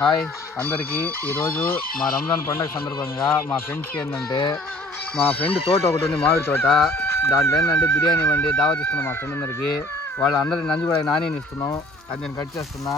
Hi అందరికీ. ఈరోజు మా రంజాన్ పండుగ సందర్భంగా మా ఫ్రెండ్స్కి ఏంటంటే, మా ఫ్రెండ్ తోట ఒకటి ఉంది, మామిడి తోట. దాంట్లో ఏంటంటే బిర్యానీ వండి దావత్ ఇస్తున్నాం మా ఫ్రెండ్ అందరికీ. వాళ్ళందరికీ నంజు కూడా నాని ఇస్తున్నాం. అది నేను కట్ చేస్తున్నా.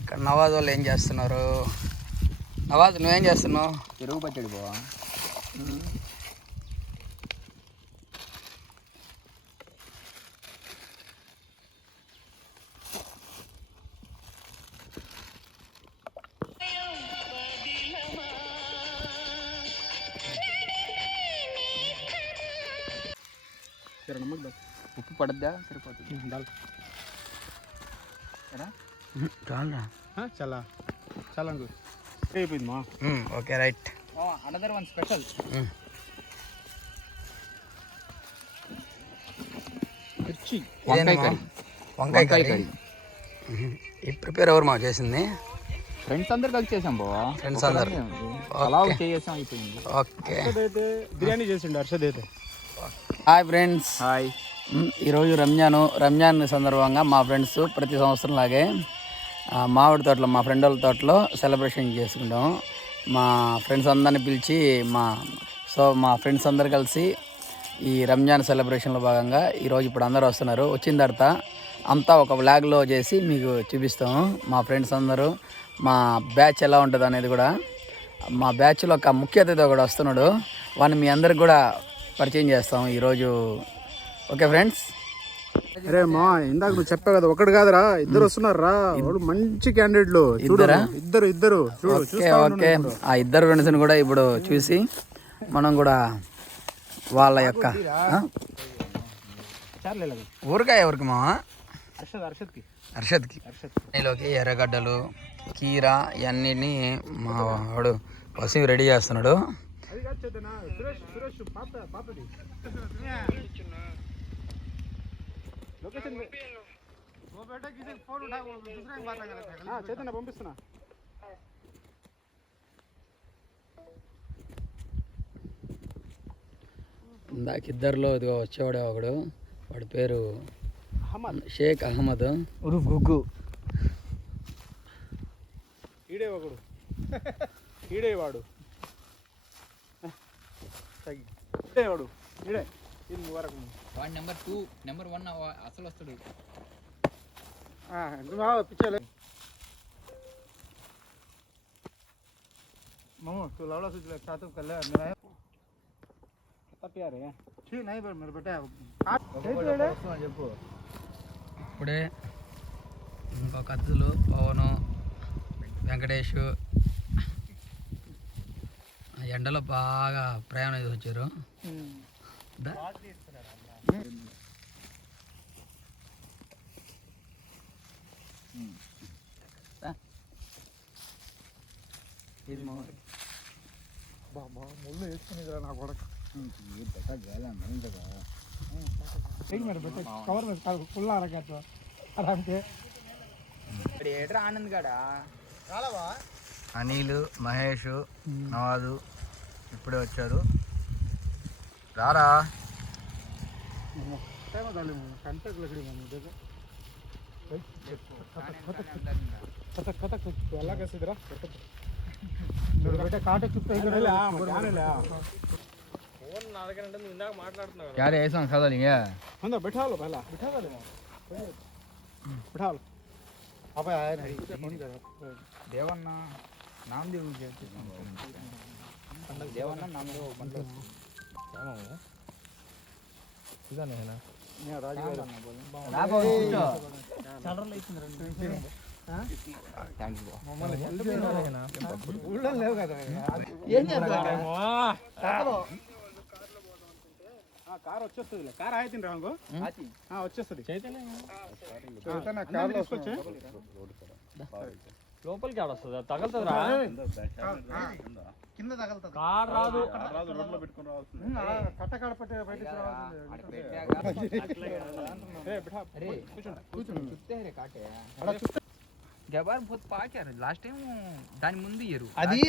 ఇక్కడ నవాజ్ వాళ్ళు ఏం చేస్తున్నారు? నవాజ్ నువ్వేం చేస్తున్నావు? పెరుగు పచ్చడి పోవా. ఉప్పు పడద్దా? సరిపోతుంది. చాలా చాలా అయిపోయింది మా. Okay right. Another one special మిర్చి వంకాయ కర్రీ. ఈ ప్రిపేర్ ఎవరు మా చేసింది? ఫ్రెండ్స్ అందరు కలిసి చేసాం బావా. ఫ్రెండ్స్ అందరు చేసాం అయిపోయింది. ఓకే. బిర్యానీ చేసిండు హర్షద్ అయితే. Hi friends. హాయ్. ఈరోజు రంజాన్ సందర్భంగా మా ఫ్రెండ్స్ ప్రతి సంవత్సరం లాగే మామిడి తోటలో, మా ఫ్రెండ్ వాళ్ళ తోటలో సెలబ్రేషన్ చేసుకుంటాం. మా ఫ్రెండ్స్ అందరిని పిలిచి మా ఫ్రెండ్స్ అందరు కలిసి ఈ రంజాన్ సెలబ్రేషన్లో భాగంగా ఈరోజు ఇప్పుడు అందరూ వస్తున్నారు. వచ్చిన తర్వాత అంతా ఒక వ్లాగ్లో చేసి మీకు చూపిస్తాము. మా ఫ్రెండ్స్ అందరూ, మా బ్యాచ్ ఎలా ఉంటుంది అనేది కూడా. మా బ్యాచ్లో ఒక ముఖ్య అతిథి కూడా వస్తున్నాడు. వాడిని మీ అందరికి కూడా పరిచయం చేస్తాం ఈరోజు. Okay friends. అరే మా, ఇందాక నువ్వు చెప్పావు కదా, ఒకటి కాదురా, ఇద్దరు వస్తున్నారు రా. మంచి క్యాండిడేట్లు. ఇద్దరు ఓకే. ఆ ఇద్దరు ఫ్రెండ్స్ని కూడా ఇప్పుడు చూసి మనం కూడా వాళ్ళ యొక్క ఊరకాయ ఎవరికి మా? హర్షద్కి. దీనిలోకి ఎర్రగడ్డలు, కీరా ఇవన్నీ మా వాడు వసీం రెడీ చేస్తున్నాడు. పంపిస్తున్నా. ఇందాక ఇద్దరులో ఇదిగో వచ్చేవాడే ఒకడు, వాడి పేరు షేక్ అహ్మద్ ఉరుఫ్ గుగ్గు. ఈడే ఒకడు, ఈడే వాడు, ఈడే వాడు, ఈడే వరకు వాడు నెంబర్ 2, నెంబర్ 1 అసలు వస్తాడు. పిచ్చలే मामू तू लौड़ा से चाहते कर ले मेरा है तब यार है ठीक नहीं पर मेरे बेटा చెప్పు. ఇప్పుడే ఇంకొక అద్దులు, పవను, వెంకటేష్ ఎండలో బాగా ప్రయాణం చేసి వచ్చారు. ముళ్ళు వేసుకుని నా కొడక కవర్ ఫుల్ ఆనంద్ గడా. అనిల్, మహేష్, నవాజు ఇప్పుడే వచ్చారు. రారా यार ऐसा खादा नहीं है हम तो बैठा लो पहला बैठा लो बैठा लो अब आया नहीं फोन कर देवन्ना नाम दे मुझे देवन्ना नाम दो मतलब क्या नाम है सीधा नहीं है ना ये राजवीर ना बोल चल रहा है हां थैंक्स ब्रो मम्मा हेल्प చేయనా ఊళ్ళో లేవు కదా ఏం చేద్దాం తప్పలో కార్ వచ్చేస్తుంది. కార్ ఆయితిని రాంగో వచ్చేస్తుంది. చైతన్య కార్లో తీసుకొచ్చే లోపలికి ఆడొస్తుంది, తగలుతుంది రా, కింద తగలుతుంది. కార్ రాదు, రోడ్లో పెట్టుకుని రావాల్సింది. కట్ట కాడ పట్టే బయటికి రావాల్సింది. జబార్ बहुत పాకారు లాస్ట్ టైం, దాని ముందు ఇయరు అది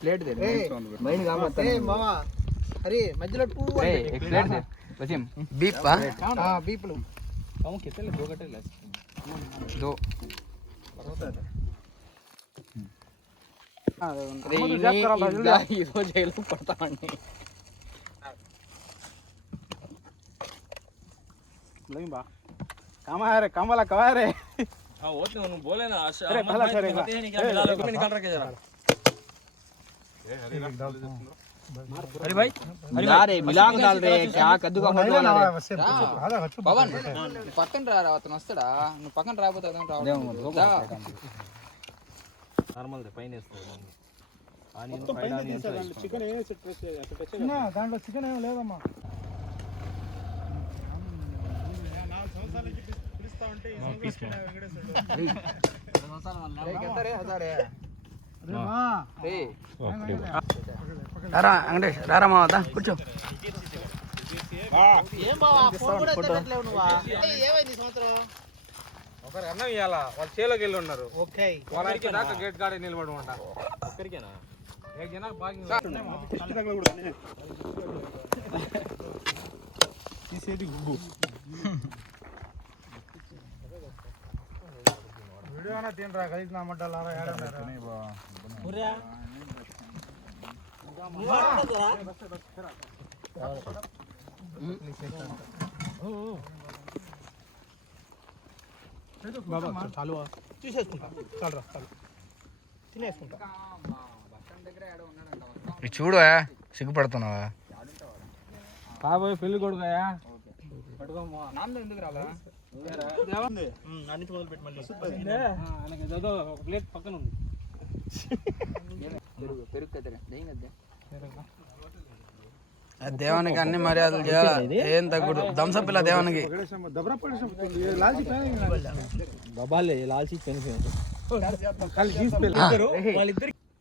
प्लेट दे अरे मध्य प्लेट दे वसीम बीप बीप लो कितने 2 घंटे 2 ఈరోజు జైలు పడతామండి कमला कवा रे हाँ वो तो उन्होंने बोले ना अरे भला सरे निकाल रखे जरा अरे भाई अरे मिला डाल रे क्या कद्दू का फोटो वाला पवन పక్కన రారా అతను వస్తాడా నువ్వు పక్కన రాకపోతే అతను రావు నార్మల్ దే పైన వేస్తాడు ఆనియన్ పైన చికెన్ ఏ సెట్ చిన్న దాంట్లో చికెన్ ఏం లేదమ్మా 4 సంవత్సరాల నుంచి పిలుస్తా ఉంటే ఈ సంవత్సరం వెంకటేశ్వరుడు 2 సంవత్సరాల వల్ల ఎంతరే హజారే అరే మా రారా వెంకటేష్ రారా మావా కూర్చో ఏం బావా ఫోన్ కూడా ఎత్తట్లేవు నువ్వు ఏమైంది సంవత్సరం ఒకరు అన్నం ఇయాలా వాళ్ళు చేలోకి వెళ్ళి ఉన్నారు ఓకే వాళ్ళకి దాకా గేట్ కాడే నిలబడమంట ఒక్కరికేనా एक जना బాగా పుస్తకాలు కూడా తీసేది గుగ్గు వీడియో అన్న తినరా కలిసి నా మడ్డలారా ఏడన్నారా ఒరేయా బాబా చాలు తీసేసుకుంటా చాలు తినేసుకుంటా చూడు సిగ్గుపడుతున్నావా కాబోయే పెళ్లి కొడుకయా ఎందుకు రాలా అన్నిటి మొదలు పెట్టి మళ్ళీ ఏదో ఒక ప్లేట్ పక్కన ఉంది దేవానికి అన్ని మర్యాదలు చేయాలి ఏం తగ్గుడు దంసపిల్ల దేవానికి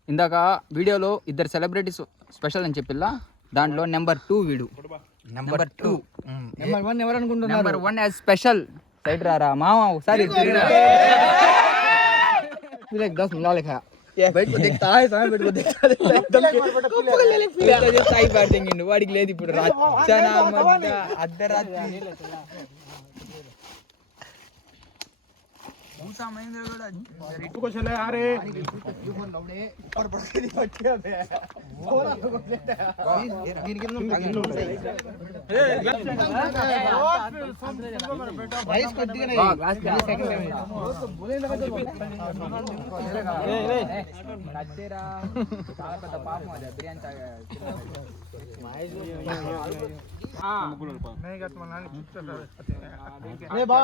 ఇందాక వీడియోలో ఇద్దరు సెలబ్రిటీస్ స్పెషల్ అని చెప్పిల్లా దాంట్లో నెంబర్ 2 వీడు నెంబర్ 2 నెంబర్ 1 ఎవరు అనుకుంటున్నారు నెంబర్ 1 యాజ్ స్పెషల్ సైడ్ రారా మామ ఒకసారి एक 10 मिला लिखा बैठ को देखता है सामने बैठ को देखता है एकदम साई बात देंगे वाడికి లేదు ఇప్పుడు రాచనా మడ్డ అర్ధరాత్రి भूसा महेंद्र కూడా इनको चले आ रे फोन लौड़े और बकरी बच्चे दे बोला तो लेता है दिन के राइस को दिया नहीं ग्लास के सेकंड में बोले लगा ए नच्चेरा చాలా పెద్ద పాపం అది బిర్యానీ हां नहीं गत मनानी ए बा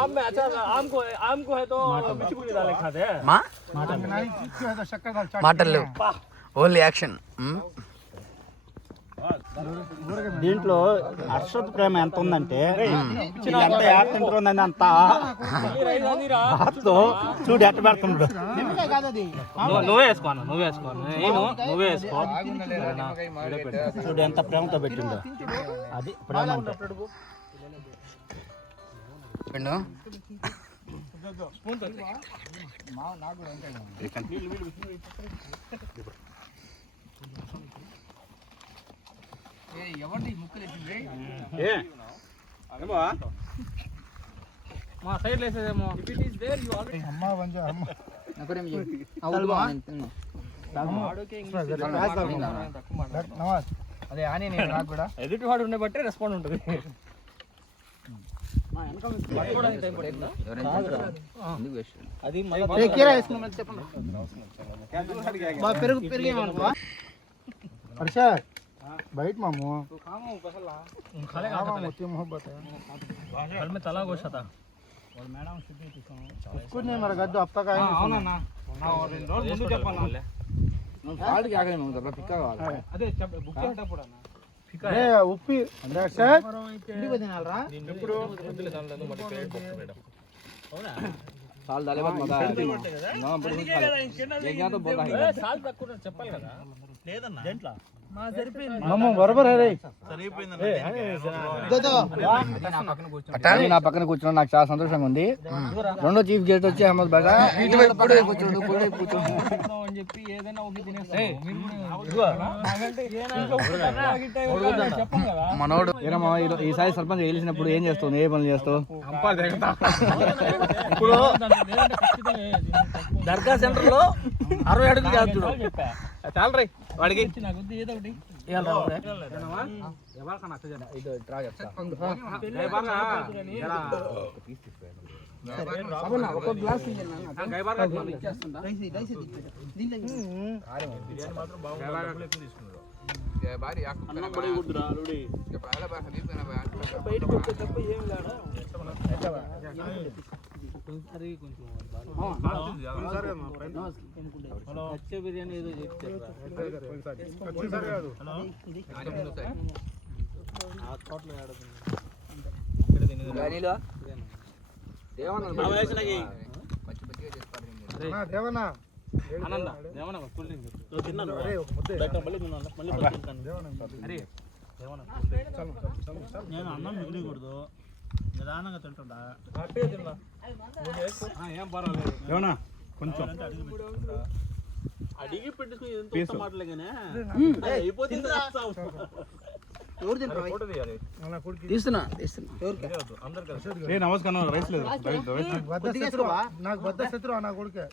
आम में अच्छा आम को है तो मिर्ची पूरी डाल खाते हैं मां मटन में नहीं है तो शक्कर दाल चाट మాటలు లేవు ఓన్లీ యాక్షన్ దీంట్లో హర్షద్ ప్రేమ ఎంత ఉందంటే ఎంత ఏటుంటుందని అంత బాత్తో చూడు ఎట్ట పెడుతున్నాడు నువ్వే వేసుకోను నువ్వే వేసుకో చూడు ఎంత ప్రేమతో పెట్టిండో అది ప్రేమ అంటే ఎవరిది ముక్కలు ఎత్తింది మా సైడ్ లేసేదేమో if it is there you already अम्मा बन जा अम्मा నకరేం చేయి అవును नवाज అదే ఆని నేను నాకు కూడా ఎదుటి వాడు ఉండే బట్టే రెస్పాండ్ ఉంటుంది అది ఏ కీరా వేసుకున్నాం చెప్పండి బా పెరుగు ఏమనుకో हर्षद बैठ मामू खालेगा मोती मोहब्बत है घर में तला गोशा था कुछ नहीं मेरा गद्दू अब तक आया అవునా నా 2 రోజులు ముందు చెప్పాను అదే బుక్ చేసేటప్పుడు అన్న ఉప్పి ఎప్పుడు దాంట్లో మళ్ళీ క్రెడిట్ బాక్స్ మేడం చెప్పాలి కదా లేదన్నా బరోబర్ నా పక్కన కూర్చున్నాను, నాకు చాలా సంతోషంగా ఉంది. రెండో చీఫ్ గెస్ట్ వచ్చి అహ్మద్ బాగా అని చెప్పి ఏదైనా మనోడు ఈసారి సర్పంచ్ గెలిచినప్పుడు ఏం చేస్తావు, ఏ పనులు చేస్తావు? ఇప్పుడు దర్గా సెంటర్ లో 60 అడుగులు కాదు చాలు రై వాడికి ఏదో ఒకటి బిర్యానీ ఏదో చెప్తారు నేను అన్నం మిగిలికూడదు, నిదానంగా తింటుండా. ఏం పర్వాలేదు ఏమన్నా కొంచెం అడిగి పెట్టుకుని మాటలేగానే అయిపోతుంది. తీస్తున్నా నమస్కారం రైస్ లేదు నాకు బద్ద శత్రు నా కొడుకే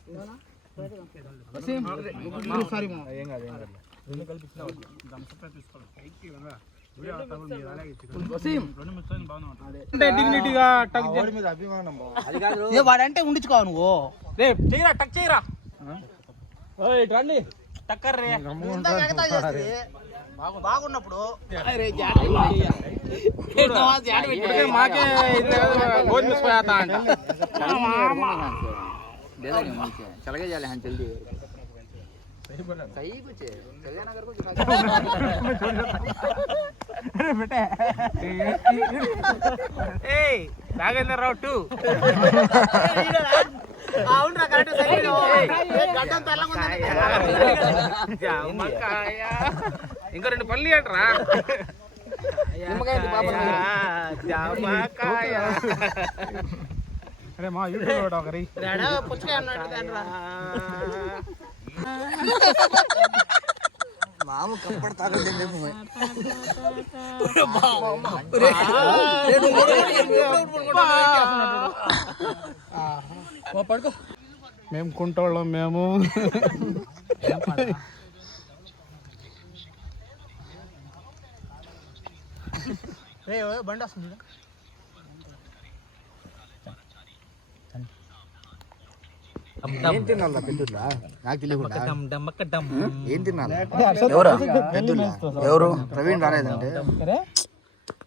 డిగ్నిటీగా వాడంటే ఉండించుకో నువ్వు. చేయరా టక్ చేయరా రండి టక్కర్ రే బాగున్నప్పుడు మాకే चलगे जाले हैं जल्दी सही कुछ है कल्याण नगर को अरे बेटा ए नागेंद्र राव 2 అవునరా కరెక్ట్ సైడ్ గడ్డం తెల్లగుంది జామకాయ ఇంకా 2 పల్లి అంటరా నిమ్మకాయ పాపం జామకాయ అరే మా యూట్యూబ్ లో ఒకరి రాడా పుచ్చకాయ అన్నట్టు దాంట్రా మాము కంపడతారు పడుకో మేము కుంటోళ్ళం మేము బండి వస్తుంది ఏం తినాలా పెద్దూర్లా నాకు తెలియకుండా ఏం తినాలి? ఎవరు ప్రవీణ్ రాలేదంటే